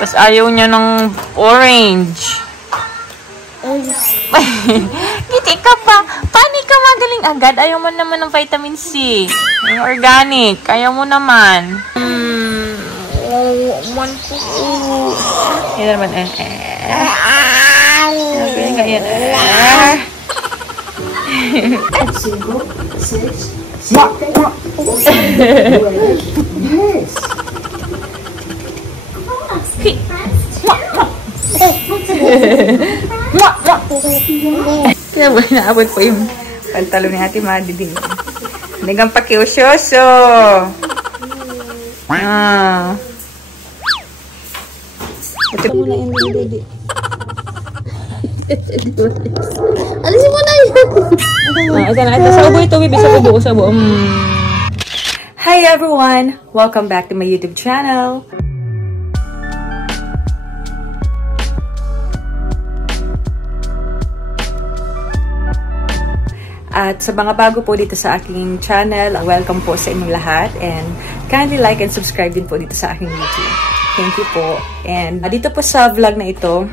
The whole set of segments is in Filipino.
Tapos ayaw niya ng orange. Ngiti ka pa. Paano ka magaling agad? Ayaw mo naman ng vitamin C. Yung organic. Ayaw mo naman. Yan naman. Ganyan ka yan. 5, 6, 7, 8. Yes. Kaya ba naabot po yung pantalon ni Ate Madiding? Hanggang pakiusyoso. Ito mo na yung didi. Alisin mo na yun. Ito na. Ito sa ubo ito. Bibi sa ubo. Sa ubo. Hi everyone! Welcome back to my YouTube channel. At sa mga bago po dito sa aking channel, welcome po sa inyong lahat and kindly like and subscribe din po dito sa aking YouTube. Thank you po. And dito po sa vlog na ito,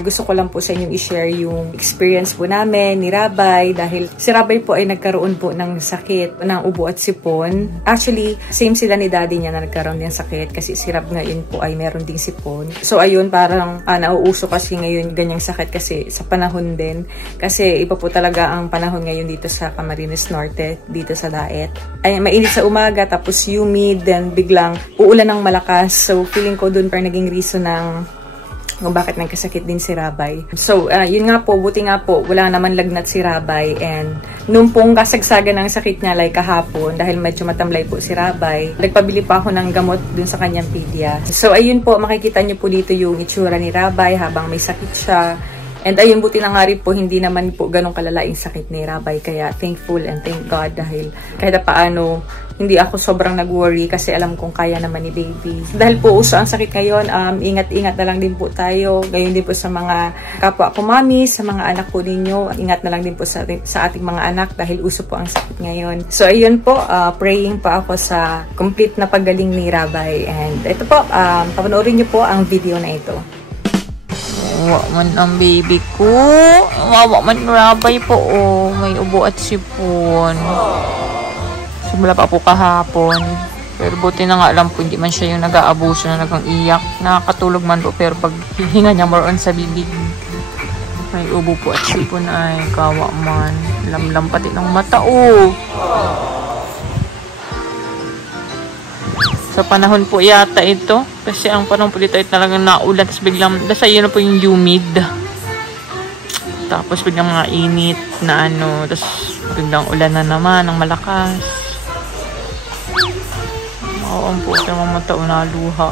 gusto ko lang po sa inyong i-share yung experience po namin ni Rabay dahil si Rabay po ay nagkaroon po ng sakit ng ubo at sipon. Actually, same sila ni daddy niya na nagkaroon ng sakit kasi si Rab ngayon po ay meron ding sipon. So ayun, parang nauuso kasi ngayon ganyang sakit kasi sa panahon din. Kasi iba po talaga ang panahon ngayon dito sa Camarines Norte, dito sa Daet. Ay mainit sa umaga tapos humid, then biglang uulan ng malakas. So feeling ko doon pa naging reason ng kung bakit nagkasakit din si Rabay. So, yun nga po, buti nga po, wala naman lagnat si Rabay. And nung pong kasagsagan ng sakit niya, like kahapon, dahil medyo matamlay po si Rabay, nagpabili pa ako ng gamot dun sa kanyang pedya. So, ayun po, makikita niyo po dito yung itsura ni Rabay habang may sakit siya. And ayun, buti na nga rin po, hindi naman po ganong kalalaing sakit ni Rabay. Kaya thankful and thank God dahil kahit paano, hindi ako sobrang nag-worry kasi alam kong kaya naman ni baby. Dahil po uso ang sakit ngayon, ingat-ingat na lang din po tayo. Gayon din po sa mga kapwa ko mami, sa mga anak po ninyo. Ingat na lang din po sa ating mga anak dahil uso po ang sakit ngayon. So ayun po, praying pa ako sa complete na paggaling ni Rabay. And ito po, papanoorin niyo po ang video na ito. Wawa man ang baby ko. Wawa man Rabay po. Oh, may ubo at sipon. Simula pa po kahapon. Pero buti na nga alam po, hindi man siya yung nag-aabuso na nag-iyak. Nakakatulog man po, pero pag hihinga niya more on sa bibig. May ubo po at sipon ay kawa man. Lamlam pati ng mata, oh. Sa panahon po yata ito. Kasi ang panahon po dito ay talagang naulan. Tapos biglang, dasa yun na po yung humid. Tapos biglang mga init na ano. Tapos biglang ulan na naman ng malakas. Oo, ang puto ng mga tao na luha.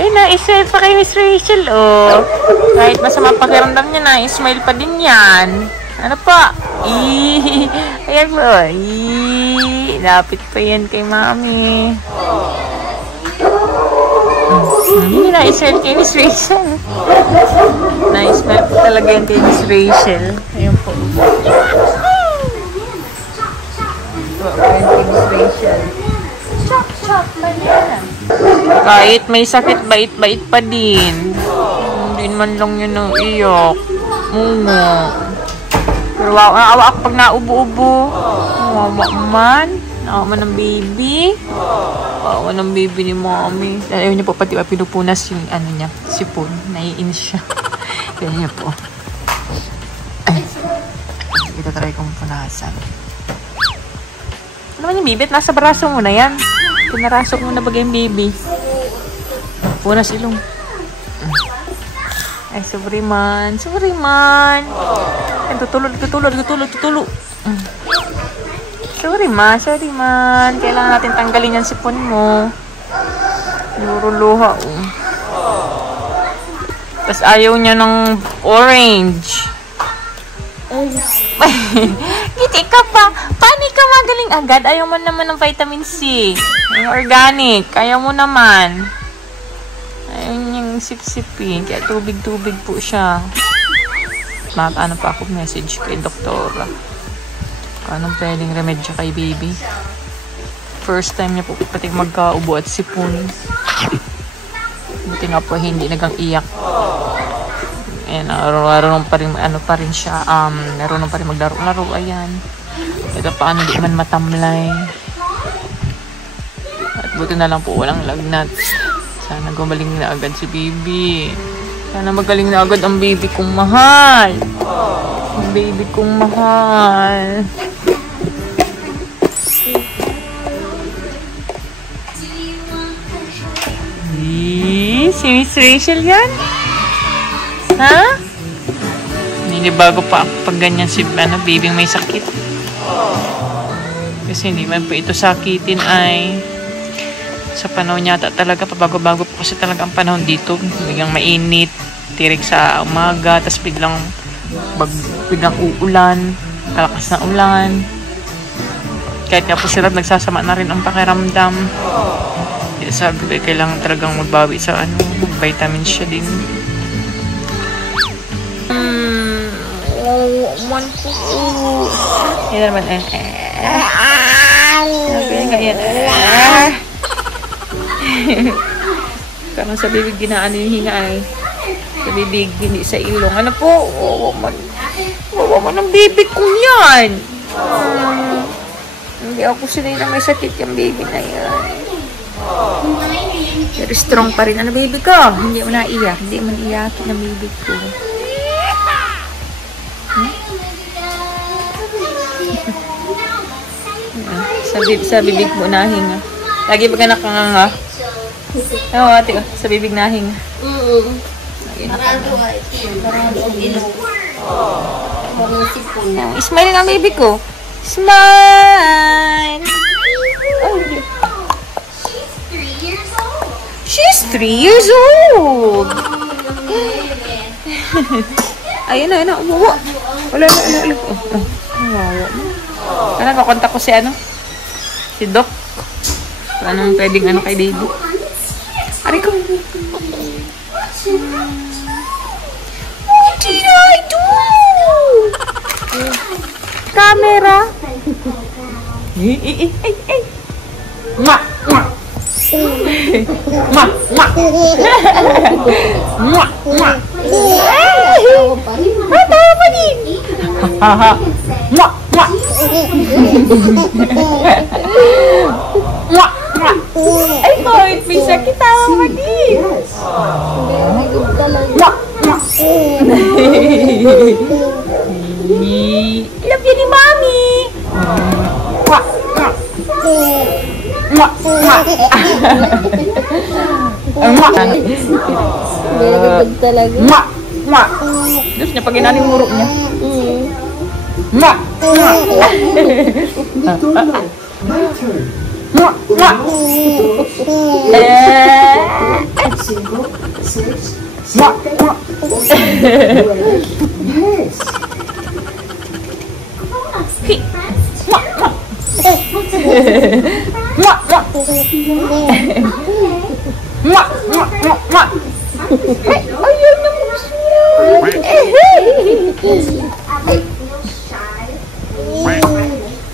Ay, na-smile pa kay Miss Rachel, oh. Kahit masama pakiramdam niya, na-smile pa din yan. Ano pa? Ayan po. Lapit pa yan kay mami. Na-smile kay Miss Rachel. Na-smile po talaga yan kay Miss Rachel. Ayan po. Ayan kay Miss Rachel. Chop man yan. Kahit may sakit, bait-bait pa din. Hindi man lang yun ang iyok. Mungo. Pero awa ako pag naubo-ubo. Awa man. Awa man ng baby. Awa ng baby ni mommy. Ayaw niya po pati pinupunas yung ano niya, sipon. Naiinis siya. Kaya niya po. Ay. Ito try kong punasan. Ano naman yung baby? Nasa braso mo na yan. Pinarasok mo na bagay yung baby. Punas ilong. Ay, sorry man. Sorry man. Ay, tutulog. Sorry man. Kailangan natin tanggalin yung sipon mo. Nuruluha, oh. Tapos ayaw niya ng orange. Ngiti ka pa. Paano ka magaling agad? Ayaw mo naman ng vitamin C. Yung organic. Ayaw mo naman. Ayun yung sip-sipin. Kaya tubig-tubig po siya. Ano pa ako message kay doktora. Anong pwedeng remedyo kay baby? First time niya po pati magkaubo at sipon. buti nga po hindi nagang iyak. And marunong pa rin, ano pa rin siya, marunong pa rin maglaro-laro. Ayan. Ito paano di man matamlay. At buti na lang po walang lagnat. Sana gumaling na agad si baby. Sana magaling na agad ang baby kong mahal. Ang baby kong mahal. Si Miss Rachel yan? Ha? Hindi bago pa pag ganyan si baby may sakit. Kasi hindi man po ito sakitin ay sa panahon yata talaga, pabago-bago po kasi talaga ang panahon dito. Biglang mainit, tirik sa umaga, tapos biglang uulan, kalakas na ulan. Kahit nga po sila nagsasama na rin ang pakiramdam. Sabi ko, kailangan talagang magbawi sa vitamin siya din. Man po. Yan naman Sabi nga yan Parang sa bibig ginaan yung hinga ay. Sa bibig, hindi sa ilong. Ano po? Wawa man ang bibig ko yan. Hindi ako sinay na may sakit yung baby na yan. Pero strong pa rin. Ano baby ko? Hindi mo naiyak. Hindi mo naiyakin ang baby ko. Sa bibig mo nahinga. Lagi ba ka nakanganga? Oo, ate. Sa bibig nahinga. Smile nga baby ko. Smile! She's 3 years old. Ayun na. Umawa. Wala. Umawa. Kaya kakontak ko si si Doc. Anong pwedeng kay baby. Aray ko. What did I do? Camera. Ay. Mwah. Mwah. Matawa pa din. Haha. Mwah. Ay, boy, may sakit tawa pa din. Love you ni Mami. Terus niya pag inaning murok niya. Ayun na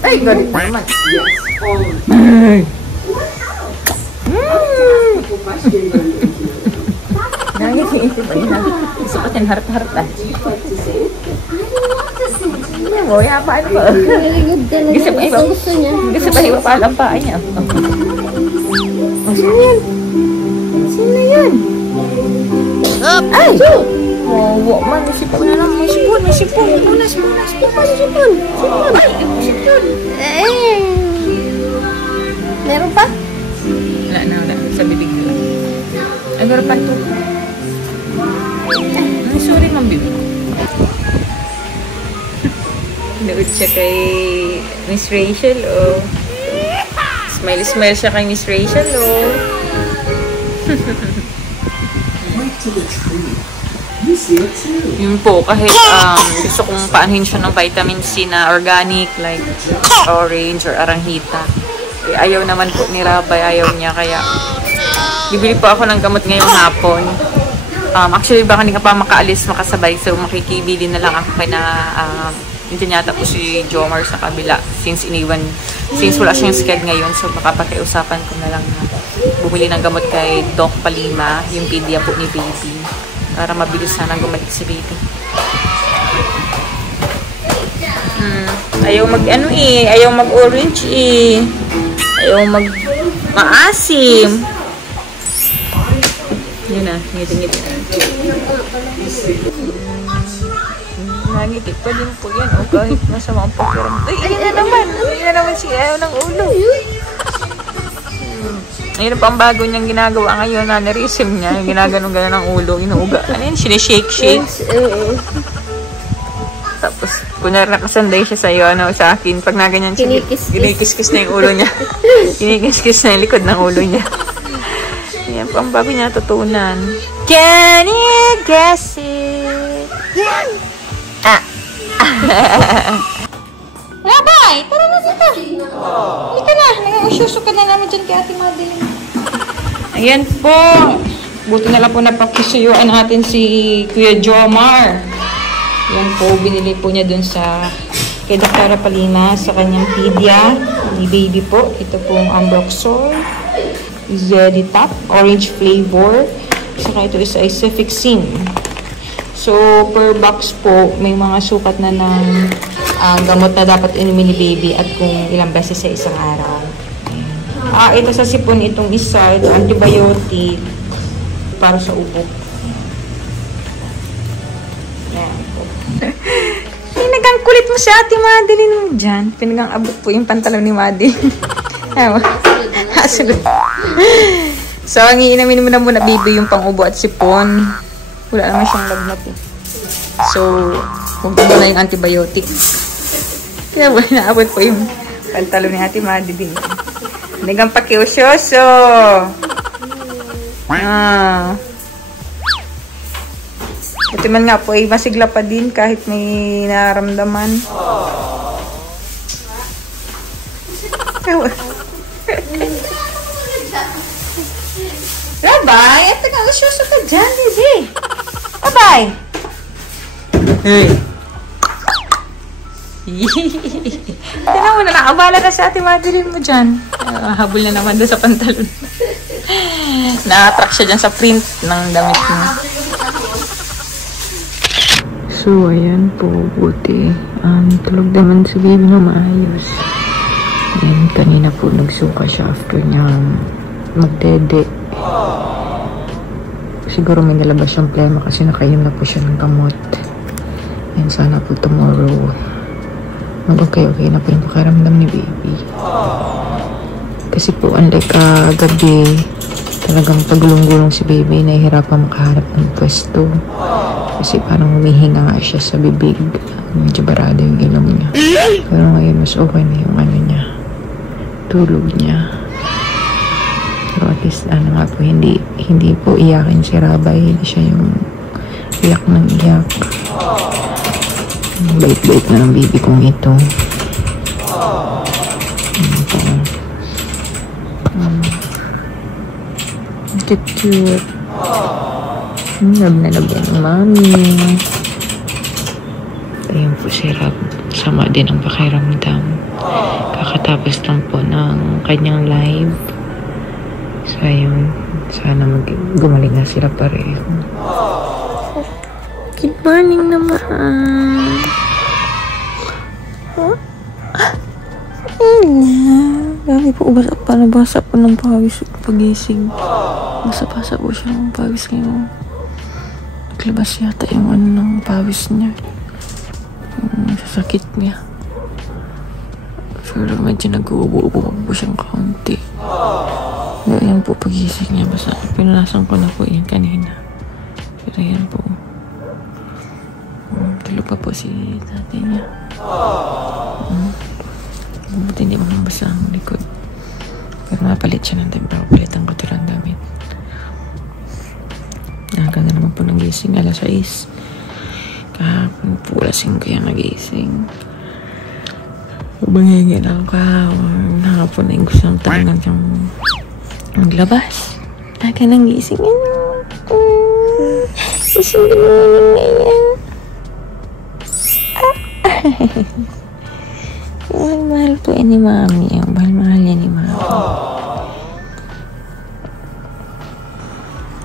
ay, galit naman. Nangisiisip ba yun? Gusto ko din harap-harap ah. Ano mo, yapaan ko. Gusto ba iwapaan ang paa niya? Sino yan? Sino yan? Ay! Wawa man, may sipon na lang. May sipon. Punas. Sipon. Ay, sipon. Meron pa? Wala na. Sa bibig na lang. Ay, meron pa ito. Ay, sorry, ma'am, bibig. Nood siya kay Miss Rachel, oh. Smile siya kay Miss Rachel, oh. Yun po, kahit gusto kong paanhin siya ng vitamin C na organic, like orange or aranghita. Eh, ayaw naman po ni Rabay, ayaw niya, kaya bibili po ako ng gamot ngayong hapon. Actually, baka hindi ka pa makasabay, so makikibili na lang ako kaya na yun yata po si Jomar sa kabila, since iniwan Since wala siyang sked ngayon, so baka pakiusapan ko na lang na bumili ng gamot kay Doc Palima, yung pedia po ni baby. Para mabilis sana gumalit si baby. Ayaw mag-ano eh. Ayaw mag-orange eh. Ayaw mag-maasim. Yun na. Ngiti-ngiti na. Nangiti pa din po yan. O kahit masama ang pakiram. Ay, ayun na naman. Ayun na naman siya. Ayaw ng ulo. Ayun pa ang bago niyang ginagawa ngayon. Nanarism niya. Yung ginaganon-ganon ng ulo. Inuuga. Ano yun? Sinishake-shake. Tapos, kunyari nakasanday siya sa'yo, sa akin. Pag naganyan siya, kinikis-kis na yung ulo niya. Kinikis-kis na yung likod ng ulo niya. Ayan po ang bago niya natutunan. Can you guess it? Rabay! Tara na dito! Halika na! Nag-usyuso ka na naman dyan kay Ate Madeline. Ayan po! Buti na lang po napakisuyuan natin si Kuya Jomar. Yan po, binili po niya dun sa kay Dr. Palima sa kanyang pedia ni baby po. Ito pong Ambroxol, Zeditap, orange flavor. Saka ito is Cefixime. So, per box po, may mga sukat na ng gamot na dapat inumin ni baby at kung ilang beses sa isang araw. Ito sa sipon, itong isa, ito antibiotic para sa ubo. Pinagangkulit mo si Ate Madeline mo dyan. Pinagangabot po yung pantalon ni Madeline. So, ang iinamin mo na muna, baby, yung pang-ubo at sipon. Wala naman siyang lagnat eh. So, huwag mo na yung antibiotic. Kaya ba, naabot po yung pantalon ni Ate Madeline. Pinagang pakiusyoso. Ito man nga po ay masigla pa din kahit may nararamdaman. Rabay, ito nga usyoso ka dyan, baby. Rabay. Hey. Tignan mo na, nakabala na si Ate Madeline mo dyan. Habol na naman doon sa pantalon. Na-attract siya dyan sa print ng damit mo. So, ayan po, buti. Tulog naman si baby na maayos. And kanina po nagsuka siya after niya magdede. Siguro may nalabas siyang plema kasi nakainom na po siya ng gamot. And sana po tomorrow mag-okay na po yung pakiramdam ni baby. Kasi po, unlike gabi, talagang pagulong-gulong si baby, nahihirapan makaharap ng pwesto. Kasi parang humihinga nga siya sa bibig. Medyo barado yung ilong niya. Pero ngayon, mas okay na yung niya. Tulog niya. Pero at least, nga po, hindi po iyakin si Rabay. Hindi siya yung iyak ng iyak. Bait-bait na ng baby kong ito. Cute. Love na love yan ng mami. Ayun po si Rab. Sama din ang pakiramdam. Kakatapos lang po ng kanyang live. So ayun. Sana gumaling na sila pareho. Good morning naman. Grabe po, nabasa po ng pawis pagising. Basa-basa po siya ng pawis ngayon. Naglabas yata yung ng pawis niya. Yung sasakit niya. Pero medyo nag-uubo-ubo po siyang kaunti. Ayan po pagising niya. Basta pinanasan ko na po yan kanina. Pero ayan po. Tulog pa po si tatay niya. Buti hindi mo nang basa ang likod. Pero napalit siya ng time. Palitan ko ito lang damit. Nakaganda naman po nagising. Alas 6. Kahapon po lasing ko yung nagising. Bangingin ako kahapon. Nakapon na yung gusto ng tangan siyang maglabas. Aga nang gising. Susundin mo naman ngayon. Mahal po ni Mami. Mahal niya ni Mami.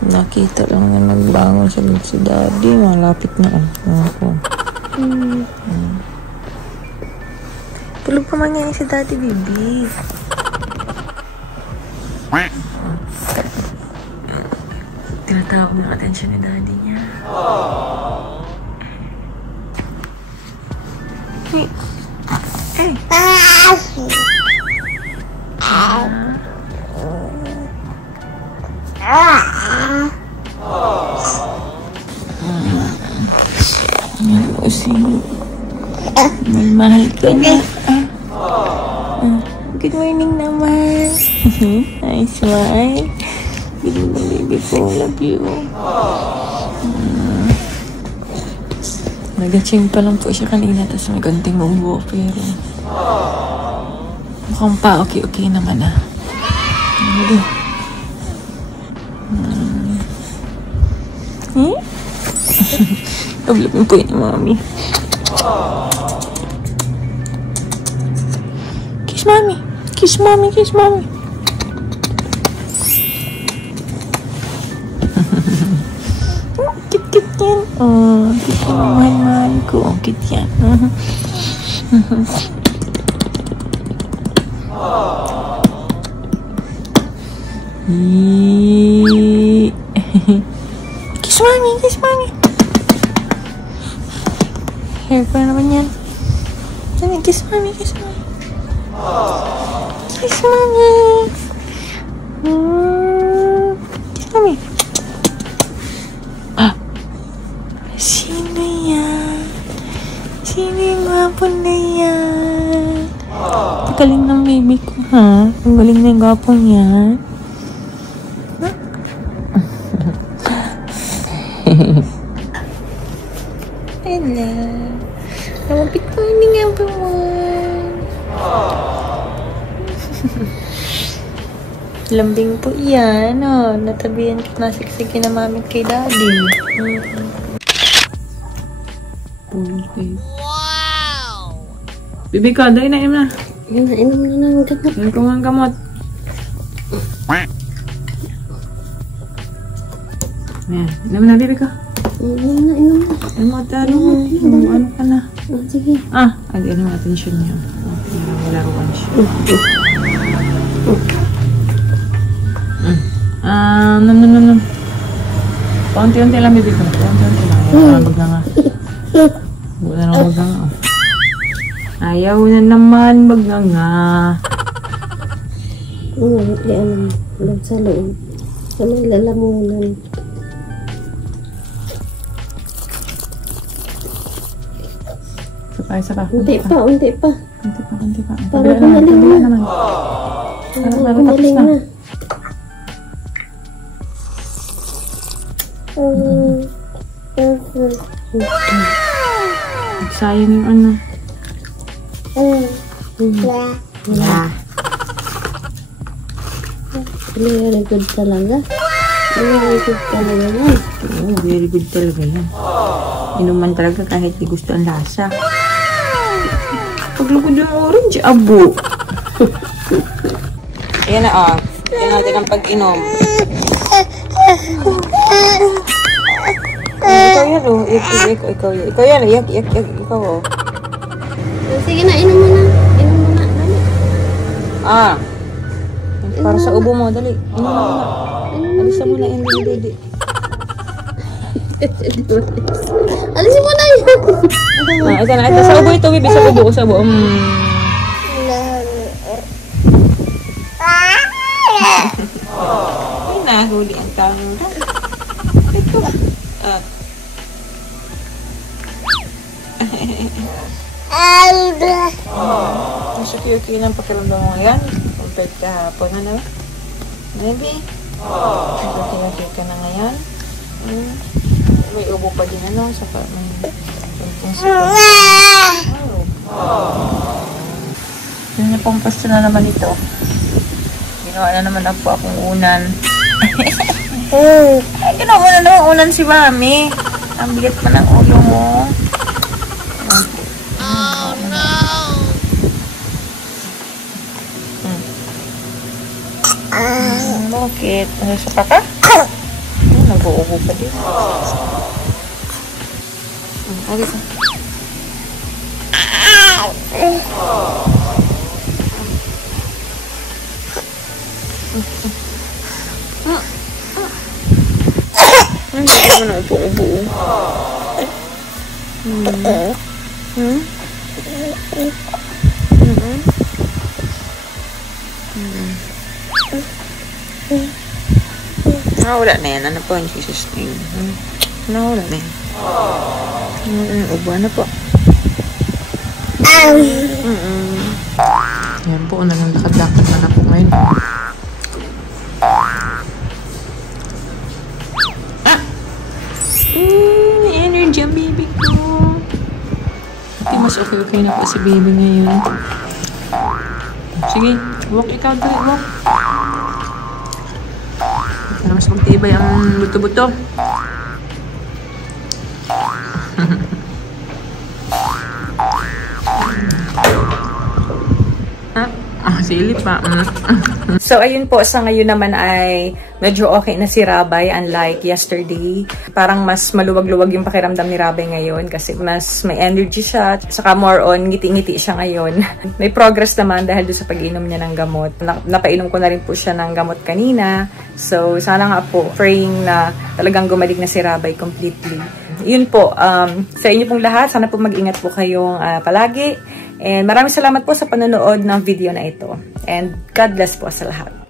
Nakita lang na nagbangon sa bed si Daddy. Malapit na ako. Tulog pa man yan si Daddy, baby. Tinatawag ng atensyon ni Daddy niya. Hey! Mahal ka na. Good morning naman. Hi, smile. Good morning, baby ko. Love you. Nag-aching pa lang po siya kanina, tapos may ganting bubuo, pero mukhang pa okay naman ah. Tablapin po yun ni Mami. Kiss Mami. Kiss Mami. Kiss Mami. Kit yan. Oh, kit yan. Mahal ko. Kit yan. Kiss Mami. Kiss Mami. Hair ko na naman yan. Kiss Mami. Kiss Mami. Kiss Mami. Kiss Mami. Sino yan? Sino yung gwapo na yan? Ang galing ng baby ko, ha? Ang galing na yung gwapong yan. Hello. Namapit ko hindi nga ba mo? Lambing po yan, oh. Natabihan ko na siksikin na mami kay Daddy. Wow! Bibi ka, dahil na na. Inom na ng gamot. Inom ko ng gamot. Ayan, inom na, bibi ka. Inom na. Gamot, ano ka na. Sige. Adi, ano yung attention niya. Laruan siya. No. Paunti-unti lang, bibi ko. Paunti-unti lang. Wala na maganga. Ayaw na naman maganga. Yan. Sa loob. Sa may lalamunan. Isa pa. Unti pa. Konti pa. Para gumaling na. Para gumaling na. Sayang yung ano. Very good talaga. Very good talaga yan. Oo, very good talaga yan. Inuman talaga kahit di gusto ang lasa. Paglugod yung orange, abo. Ayan na, Yan natin ang pag-inom. Ikaw yan, Ikaw yan, iyak, ikaw, Sige na, inom mo na. Dali. Para sa ubo mo, dali. Inom mo na. Alisan mo na yung dili. Alisin mo na yun. Ito na. Sa ubo ito, bibi. Sa ubo. Ay, nahuli ang tanong. Ito. Mas okay ng pakiramdam mo ngayon. Compared kahapon, ano? Maybe. Mas okay ka na ngayon. May ubo pa din, ano? Saka may yun na pong pasto na naman ito. Ginawa na naman ako akong unan. Ginawa mo na naman unan si Mami. Ang bigat pa ng ulo mo. Bakit? Nasuka ka? Nag-uubo pa din. Agad ka. Hindi ka mo na upo-upo. Wala na yan. Ano po yung Jesus name? Wala na yan. Ubo na po. Yan po. Naglalakad-lakad na po ngayon. Energy ang baby ko. Hindi mas okay na po si baby ngayon. Sige, walk ikaw dali, walk. Para mas magtibay ang buto-buto. Silip pa. So, ayun po, sa ngayon naman ay medyo okay na si Rabay, unlike yesterday. Parang mas maluwag-luwag yung pakiramdam ni Rabay ngayon kasi mas may energy siya. Saka more on, ngiti-ngiti siya ngayon. May progress naman dahil doon sa pag-inom niya ng gamot. Napainom ko na rin po siya ng gamot kanina. So, sana nga po, praying na talagang gumaling na si Rabay completely. Yun po, sa inyo pong lahat, sana po mag-ingat po kayong palagi. And maraming salamat po sa panonood ng video na ito. And God bless po sa lahat.